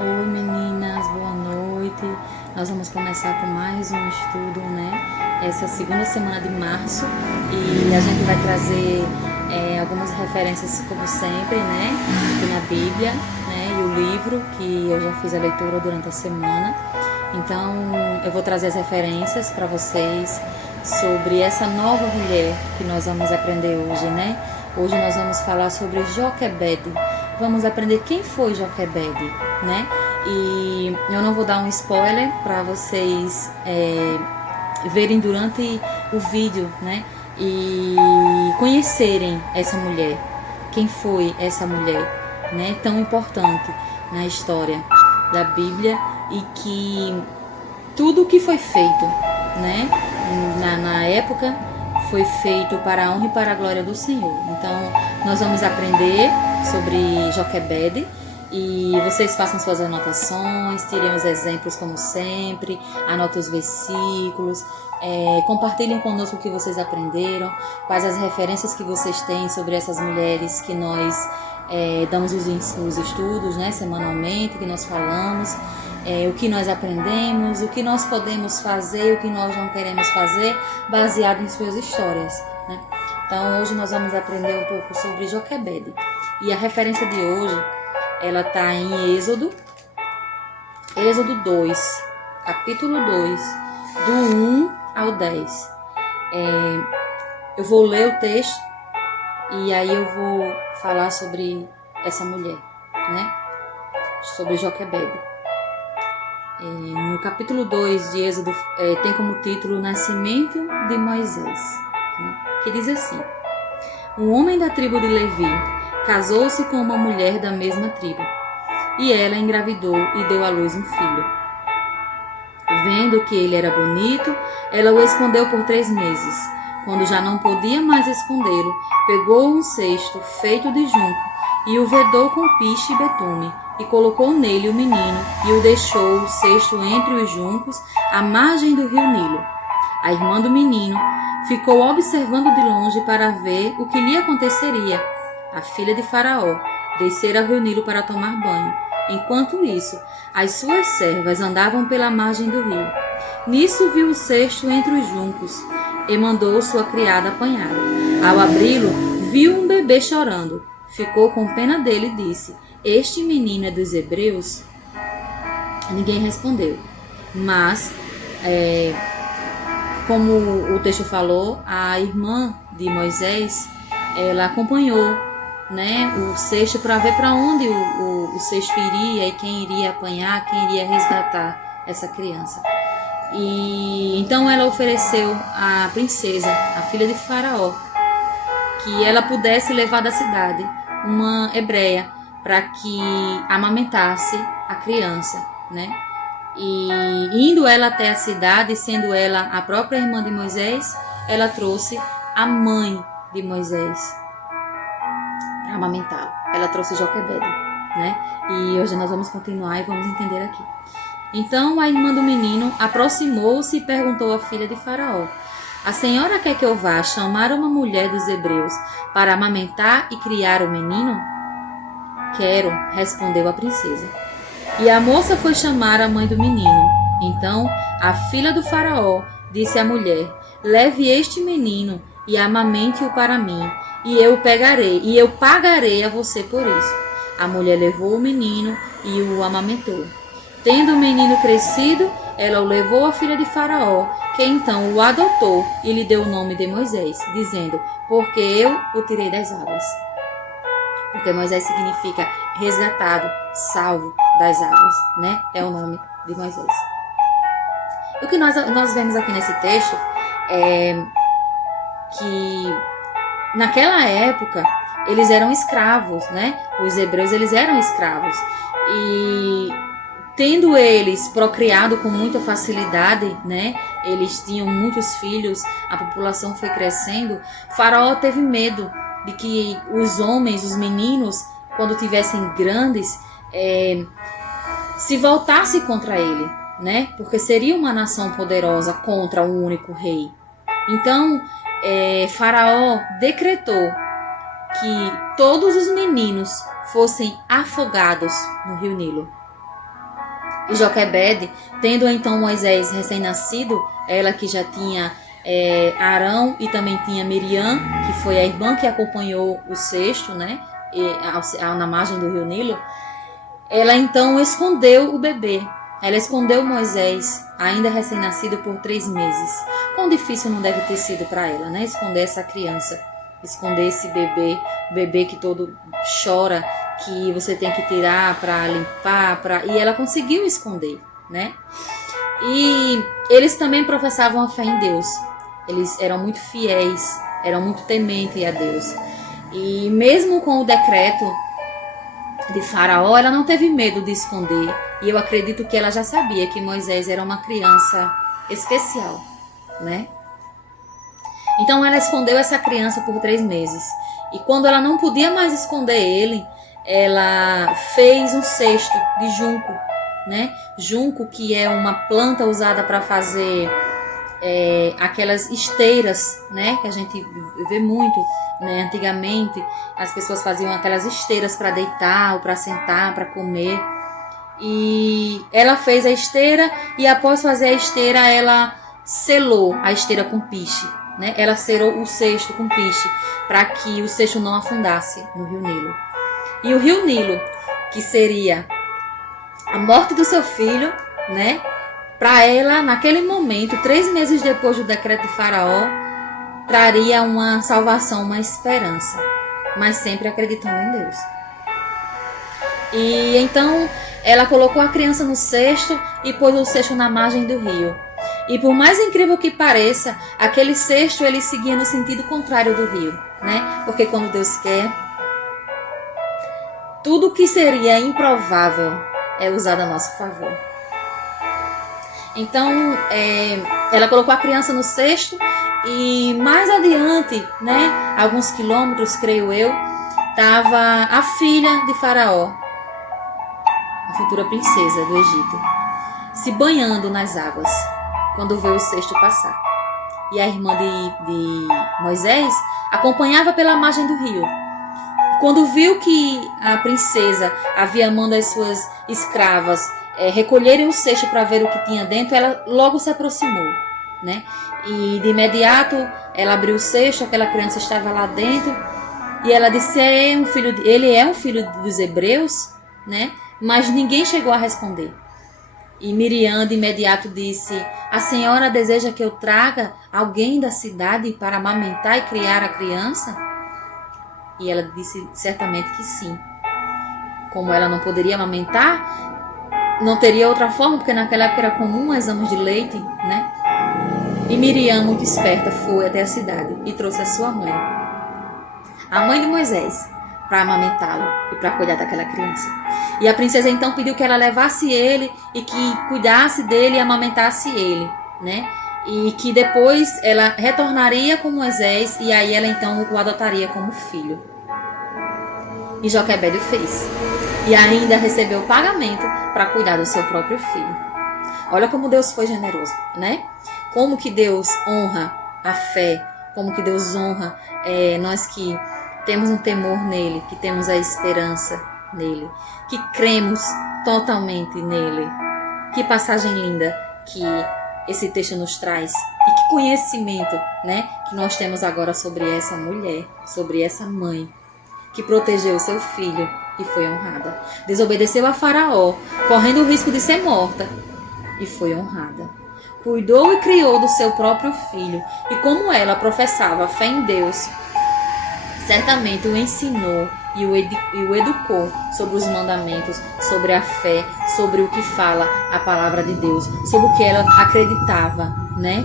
Oi meninas, boa noite. Nós vamos começar com mais um estudo, né? Essa é a segunda semana de março e a gente vai trazer algumas referências, como sempre, né? Aqui na Bíblia, né? E o livro que eu já fiz a leitura durante a semana. Então eu vou trazer as referências para vocês sobre essa nova mulher que nós vamos aprender hoje, né? Hoje nós vamos falar sobre Joquebede. Vamos aprender quem foi Joquebede, né? E eu não vou dar um spoiler para vocês verem durante o vídeo, né? E conhecerem essa mulher. Quem foi essa mulher, né? Tão importante na história da Bíblia e que tudo o que foi feito, né? Na época foi feito para a honra e para a glória do Senhor. Então nós vamos aprender sobre Joquebede e vocês façam suas anotações, tirem os exemplos como sempre, anotem os versículos, compartilhem conosco o que vocês aprenderam, quais as referências que vocês têm sobre essas mulheres que nós damos os estudos, né, semanalmente, que nós falamos, o que nós aprendemos, o que nós podemos fazer, o que nós não queremos fazer, baseado em suas histórias, né? Então hoje nós vamos aprender um pouco sobre Joquebede. E a referência de hoje, ela está em Êxodo 2, capítulo 2, do 1 ao 10. Eu vou ler o texto e aí eu vou falar sobre essa mulher, né? Sobre Joquebede. No capítulo 2 de Êxodo tem como título Nascimento de Moisés, né? Que diz assim: um homem da tribo de Levi casou-se com uma mulher da mesma tribo, e ela engravidou e deu à luz um filho. Vendo que ele era bonito, ela o escondeu por 3 meses. Quando já não podia mais escondê-lo, pegou um cesto feito de junco e o vedou com piche e betume, e colocou nele o menino e o deixou o cesto entre os juncos à margem do rio Nilo. A irmã do menino ficou observando de longe para ver o que lhe aconteceria. A filha de Faraó descera ao rio Nilo para tomar banho. Enquanto isso, as suas servas andavam pela margem do rio. Nisso viu o cesto entre os juncos e mandou sua criada apanhá-lo. Ao abri-lo, viu um bebê chorando. Ficou com pena dele e disse: este menino é dos hebreus? Ninguém respondeu. Mas, como o texto falou, a irmã de Moisés, ela acompanhou, né, o cesto para ver para onde o cesto iria e quem iria apanhar, quem iria resgatar essa criança. E então ela ofereceu à princesa, a filha de Faraó, que ela pudesse levar da cidade uma hebreia para que amamentasse a criança, né? E indo ela até a cidade, sendo ela a própria irmã de Moisés, ela trouxe a mãe de Moisés para amamentá-lo. Ela trouxe Joquebede, né? E hoje nós vamos continuar e vamos entender aqui. Então a irmã do menino aproximou-se e perguntou à filha de Faraó: a senhora quer que eu vá chamar uma mulher dos hebreus para amamentar e criar o menino? Quero, respondeu a princesa. E a moça foi chamar a mãe do menino. Então a filha do Faraó disse à mulher: leve este menino e amamente-o para mim, e eu pagarei a você por isso. A mulher levou o menino e o amamentou. Tendo o menino crescido, ela o levou à filha de Faraó, que então o adotou e lhe deu o nome de Moisés, dizendo: porque eu o tirei das águas. Porque Moisés significa resgatado, salvo das águas, né? É o nome de Moisés. O que nós vemos aqui nesse texto é que naquela época eles eram escravos, né? Os hebreus, eles eram escravos. E tendo eles procriado com muita facilidade, né? Eles tinham muitos filhos, a população foi crescendo. Faraó teve medo de que os homens, os meninos, quando tivessem grandes, se voltassem contra ele, né? Porque seria uma nação poderosa contra um único rei. Então, Faraó decretou que todos os meninos fossem afogados no rio Nilo. E Joquebede, tendo então Moisés recém-nascido, ela que já tinha Arão e também tinha Miriam, que foi a irmã que acompanhou o cesto, né, na margem do rio Nilo, ela então escondeu o bebê. Ela escondeu Moisés, ainda recém-nascido, por 3 meses. Quão difícil não deve ter sido para ela, né? Esconder essa criança, esconder esse bebê, o bebê que todo chora, que você tem que tirar para limpar, e ela conseguiu esconder, né? E eles também professavam a fé em Deus. Eles eram muito fiéis, eram muito tementes a Deus. E mesmo com o decreto de Faraó, ela não teve medo de esconder. E eu acredito que ela já sabia que Moisés era uma criança especial, né? Então ela escondeu essa criança por 3 meses. E quando ela não podia mais esconder ele, ela fez um cesto de junco, né? Junco, que é uma planta usada para fazer aquelas esteiras, né? Que a gente vê muito, né? Antigamente as pessoas faziam aquelas esteiras para deitar ou para sentar, para comer. E ela fez a esteira e após fazer a esteira ela selou a esteira com piche, né? Ela selou o cesto com piche para que o cesto não afundasse no rio Nilo. E o rio Nilo, que seria a morte do seu filho, né? Para ela, naquele momento, 3 meses depois do decreto de Faraó, traria uma salvação, uma esperança, mas sempre acreditando em Deus. E então ela colocou a criança no cesto e pôs o cesto na margem do rio. E por mais incrível que pareça, aquele cesto ele seguia no sentido contrário do rio, né? Porque quando Deus quer, tudo que seria improvável é usado a nosso favor. Então, ela colocou a criança no cesto e mais adiante, né, alguns quilômetros, creio eu, estava a filha de Faraó, a futura princesa do Egito, se banhando nas águas quando vê o cesto passar. E a irmã de Moisés acompanhava pela margem do rio. Quando viu que a princesa havia mandado as suas escravas recolherem o cesto para ver o que tinha dentro, ela logo se aproximou, né? E de imediato ela abriu o cesto, aquela criança estava lá dentro e ela disse: ele é um filho dos hebreus, né? Mas ninguém chegou a responder. E Miriam de imediato disse: a senhora deseja que eu traga alguém da cidade para amamentar e criar a criança? E ela disse certamente que sim. Como ela não poderia amamentar, não teria outra forma, porque naquela época era comum exames de leite, né? E Miriam, muito esperta, foi até a cidade e trouxe a sua mãe, a mãe de Moisés, para amamentá-lo e para cuidar daquela criança. E a princesa então pediu que ela levasse ele e que cuidasse dele e amamentasse ele, né? E que depois ela retornaria com Moisés e aí ela então o adotaria como filho. E Joquebede o fez. E ainda recebeu pagamento para cuidar do seu próprio filho. Olha como Deus foi generoso, né? Como que Deus honra a fé, como que Deus honra nós que temos um temor nele, que temos a esperança nele, que cremos totalmente nele. Que passagem linda que esse texto nos traz. E que conhecimento, né, que nós temos agora sobre essa mulher, sobre essa mãe, que protegeu o seu filho e foi honrada. Desobedeceu a Faraó, correndo o risco de ser morta, e foi honrada. Cuidou e criou do seu próprio filho, e como ela professava fé em Deus, certamente o ensinou e o educou sobre os mandamentos, sobre a fé, sobre o que fala a palavra de Deus, sobre o que ela acreditava, né?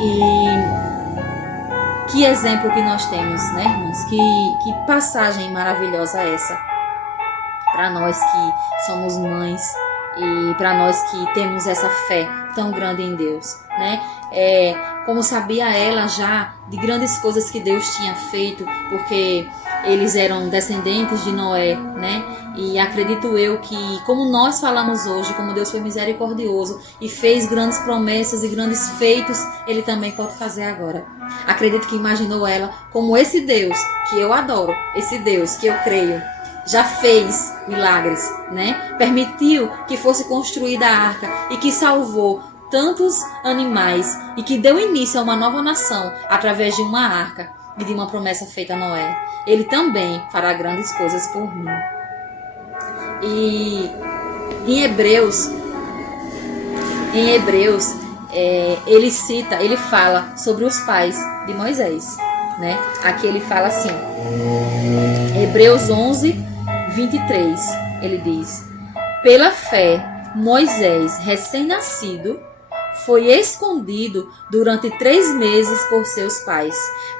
E que exemplo que nós temos, né, irmãos? Que passagem maravilhosa essa para nós que somos mães e para nós que temos essa fé tão grande em Deus, né? Como sabia ela já de grandes coisas que Deus tinha feito, porque eles eram descendentes de Noé, né? E acredito eu que, como nós falamos hoje, como Deus foi misericordioso e fez grandes promessas e grandes feitos, Ele também pode fazer agora. Acredito que imaginou ela como esse Deus que eu adoro, esse Deus que eu creio, já fez milagres, né? Permitiu que fosse construída a arca e que salvou tantos animais e que deu início a uma nova nação através de uma arca e de uma promessa feita a Noé. Ele também fará grandes coisas por mim. E em Hebreus, ele fala sobre os pais de Moisés, né? Aqui ele fala assim, Hebreus 11, 23, ele diz: pela fé, Moisés, recém-nascido, foi escondido durante 3 meses por seus pais,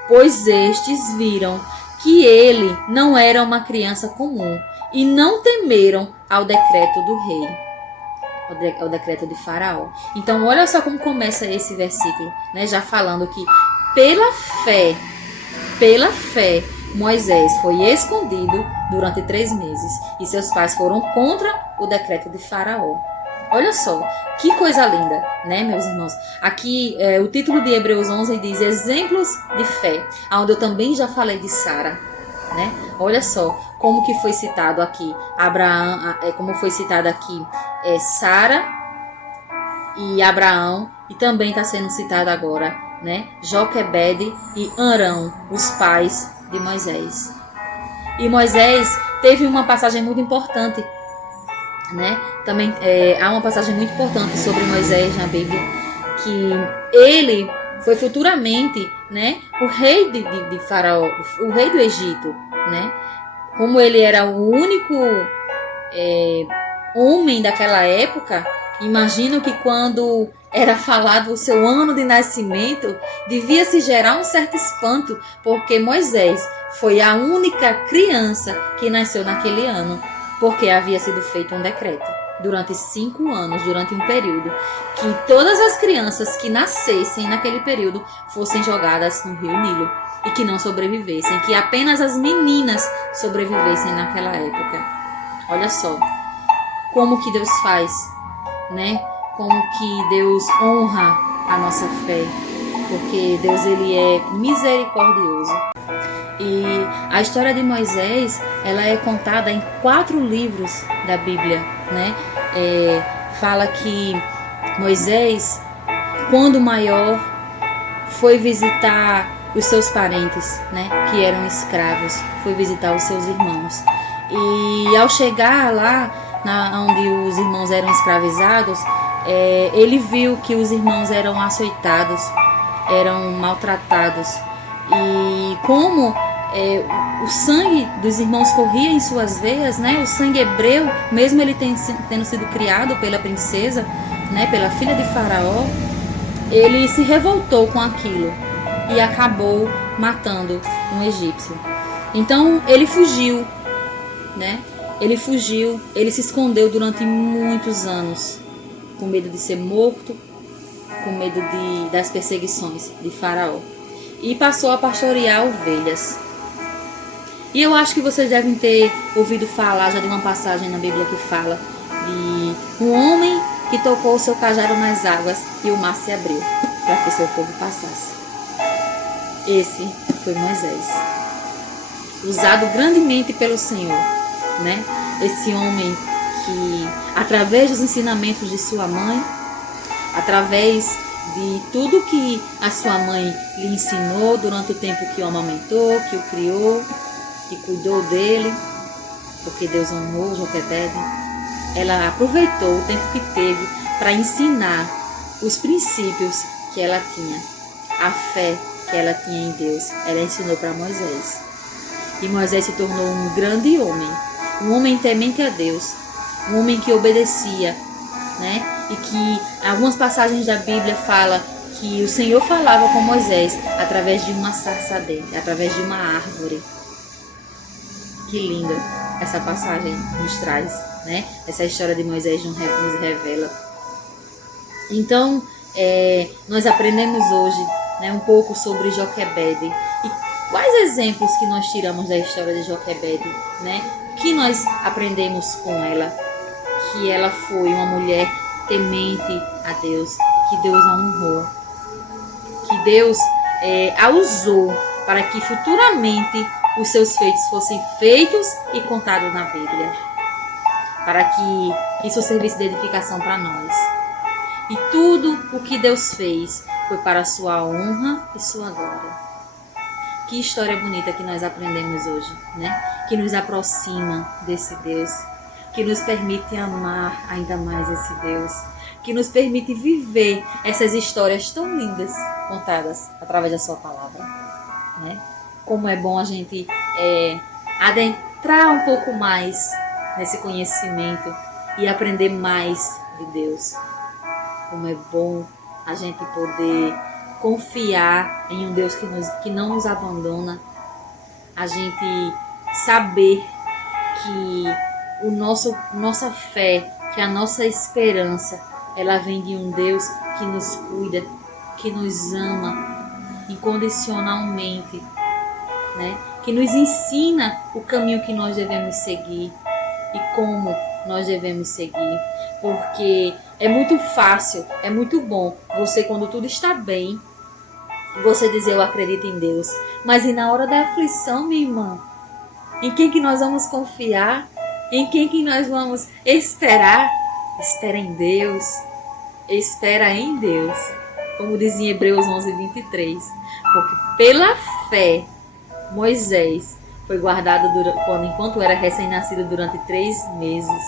pois estes viram que ele não era uma criança comum e não temeram ao decreto do rei, ao decreto de Faraó. Então olha só como começa esse versículo, né? Já falando que pela fé, Moisés foi escondido durante 3 meses e seus pais foram contra o decreto de Faraó. Olha só, que coisa linda, né, meus irmãos? Aqui, o título de Hebreus 11 diz Exemplos de Fé, onde eu também já falei de Sara, né? Olha só como que foi citado aqui, como foi citado aqui Sara e Abraão, e também está sendo citado agora, né, Joquebede e Arão, os pais de Moisés. E Moisés teve uma passagem muito importante, né? Também há uma passagem muito importante sobre Moisés na Bíblia, que ele foi futuramente, né, o rei de Faraó, o rei do Egito, né? Como ele era o único homem daquela época, imagino que quando era falado o seu ano de nascimento, devia se gerar um certo espanto, porque Moisés foi a única criança que nasceu naquele ano, porque havia sido feito um decreto durante 5 anos, durante um período, que todas as crianças que nascessem naquele período fossem jogadas no rio Nilo e que não sobrevivessem, que apenas as meninas sobrevivessem naquela época. Olha só como que Deus faz, né? Como que Deus honra a nossa fé, porque Deus, ele é misericordioso. E a história de Moisés, ela é contada em 4 livros da Bíblia, né? Fala que Moisés, quando maior, foi visitar os seus parentes, né? Que eram escravos, foi visitar os seus irmãos. E ao chegar lá, onde os irmãos eram escravizados, ele viu que os irmãos eram açoitados, eram maltratados. E como o sangue dos irmãos corria em suas veias, né? O sangue hebreu, mesmo ele tendo sido criado pela princesa, né? Pela filha de Faraó, ele se revoltou com aquilo e acabou matando um egípcio. Então ele fugiu, né? Ele fugiu, ele se escondeu durante muitos anos, com medo de ser morto, com medo das perseguições de Faraó. E passou a pastorear ovelhas. E eu acho que vocês devem ter ouvido falar já de uma passagem na Bíblia que fala de um homem que tocou o seu cajado nas águas e o mar se abriu para que seu povo passasse. Esse foi Moisés, usado grandemente pelo Senhor, né? Esse homem que, através dos ensinamentos de sua mãe, através de tudo que a sua mãe lhe ensinou durante o tempo que o amamentou, que o criou, que cuidou dele, porque Deus honrou Joquebede, ela aproveitou o tempo que teve para ensinar os princípios que ela tinha, a fé que ela tinha em Deus. Ela ensinou para Moisés. E Moisés se tornou um grande homem, um homem temente a Deus, um homem que obedecia, né? E que algumas passagens da Bíblia falam que o Senhor falava com Moisés através de uma sarça ardente, através de uma árvore. Que linda essa passagem nos traz, né? Essa história de Moisés nos revela. Então, nós aprendemos hoje, né, um pouco sobre Joquebede. E quais exemplos que nós tiramos da história de Joquebede, né? O que nós aprendemos com ela? Que ela foi uma mulher temente a Deus, que Deus a honrou, que Deus a usou para que futuramente os seus feitos fossem feitos e contados na Bíblia, para que isso servisse de edificação para nós. E tudo o que Deus fez foi para a sua honra e sua glória. Que história bonita que nós aprendemos hoje, né? Que nos aproxima desse Deus, que nos permite amar ainda mais esse Deus, que nos permite viver essas histórias tão lindas contadas através da sua palavra, né? Como é bom a gente adentrar um pouco mais nesse conhecimento e aprender mais de Deus. Como é bom a gente poder confiar em um Deus que não nos abandona, a gente saber que nossa fé, que a nossa esperança, ela vem de um Deus que nos cuida, que nos ama incondicionalmente, né? Que nos ensina o caminho que nós devemos seguir e como nós devemos seguir, porque é muito fácil, é muito bom você, quando tudo está bem, você dizer eu acredito em Deus, mas e na hora da aflição, minha irmã, em quem que nós vamos confiar? Em quem que nós vamos esperar? Espera em Deus, espera em Deus, como diz em Hebreus 11:23, porque pela fé Moisés foi guardado enquanto era recém-nascido durante 3 meses.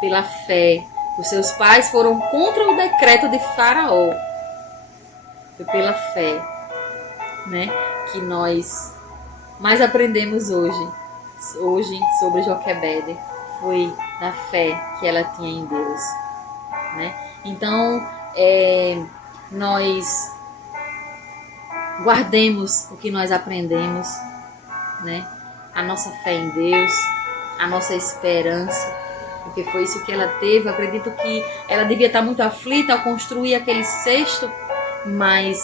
Pela fé, os seus pais foram contra o decreto de Faraó. Foi pela fé, né, que nós mais aprendemos hoje sobre Joquebede. Foi da fé que ela tinha em Deus, né? Então, nós guardemos o que nós aprendemos, né? A nossa fé em Deus, a nossa esperança, porque foi isso que ela teve. Eu acredito que ela devia estar muito aflita ao construir aquele cesto, mas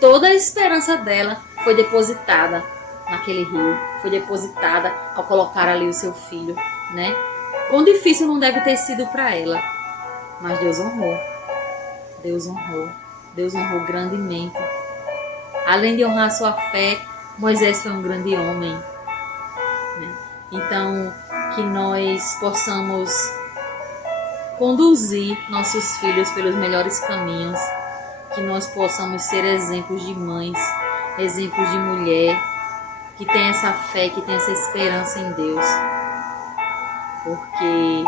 toda a esperança dela foi depositada naquele rio, foi depositada ao colocar ali o seu filho, né? Quão difícil não deve ter sido para ela, mas Deus honrou, Deus honrou, Deus honrou grandemente. Além de honrar sua fé, Moisés foi um grande homem, né? Então, que nós possamos conduzir nossos filhos pelos melhores caminhos, que nós possamos ser exemplos de mães, exemplos de mulher, que tem essa fé, que tem essa esperança em Deus. Porque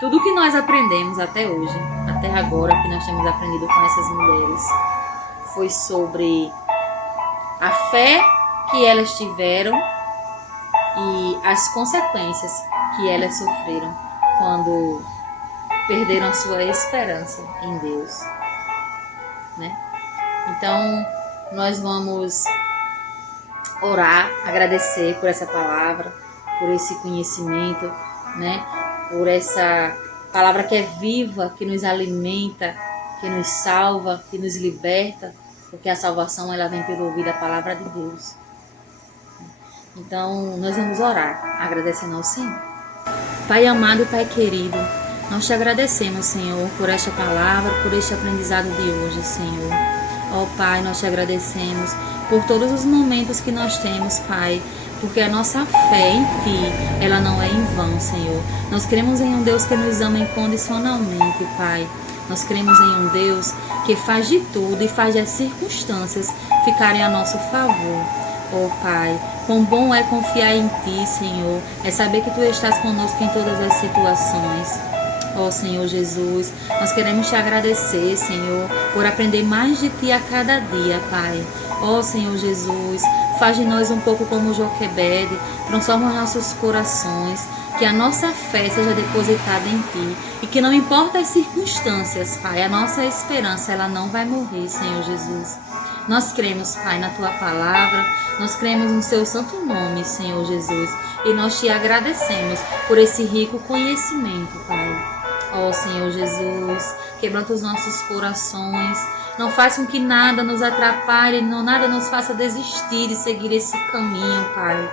tudo que nós aprendemos até hoje, até agora, que nós temos aprendido com essas mulheres, foi sobre a fé que elas tiveram e as consequências que elas sofreram quando perderam a sua esperança em Deus, né? Então, nós vamos orar, agradecer por essa palavra, por esse conhecimento, né? Por essa palavra que é viva, que nos alimenta, que nos salva, que nos liberta, porque a salvação ela vem pelo ouvir da palavra de Deus. Então, nós vamos orar, agradecendo ao Senhor. Pai amado, Pai querido, nós te agradecemos, Senhor, por esta palavra, por este aprendizado de hoje, Senhor. Ó Pai, nós te agradecemos por todos os momentos que nós temos, Pai, porque a nossa fé em Ti, ela não é em vão, Senhor. Nós cremos em um Deus que nos ama incondicionalmente, Pai. Nós cremos em um Deus que faz de tudo e faz as circunstâncias ficarem a nosso favor. Ó Pai, quão bom é confiar em Ti, Senhor, é saber que Tu estás conosco em todas as situações. Ó Senhor Jesus, nós queremos Te agradecer, Senhor, por aprender mais de Ti a cada dia, Pai. Ó Senhor Jesus, faz de nós um pouco como Joquebede, transforma os nossos corações, que a nossa fé seja depositada em Ti e que não importa as circunstâncias, Pai, a nossa esperança ela não vai morrer, Senhor Jesus. Nós cremos, Pai, na Tua palavra, nós cremos no Seu santo nome, Senhor Jesus, e nós Te agradecemos por esse rico conhecimento, Pai. Ó Senhor Jesus, quebranta os nossos corações, não faça com que nada nos atrapalhe, nada nos faça desistir de seguir esse caminho, Pai,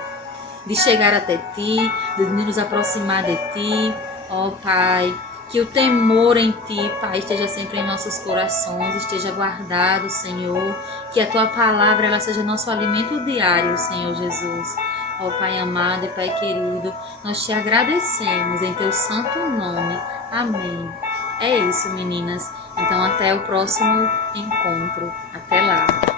de chegar até Ti, de nos aproximar de Ti. Ó Pai, Que o temor em Ti, Pai, esteja sempre em nossos corações, esteja guardado, Senhor. Que a Tua palavra ela seja nosso alimento diário, Senhor Jesus. Ó Pai amado e Pai querido, nós Te agradecemos em Teu santo nome. Amém. É isso, meninas. Então, até o próximo encontro. Até lá.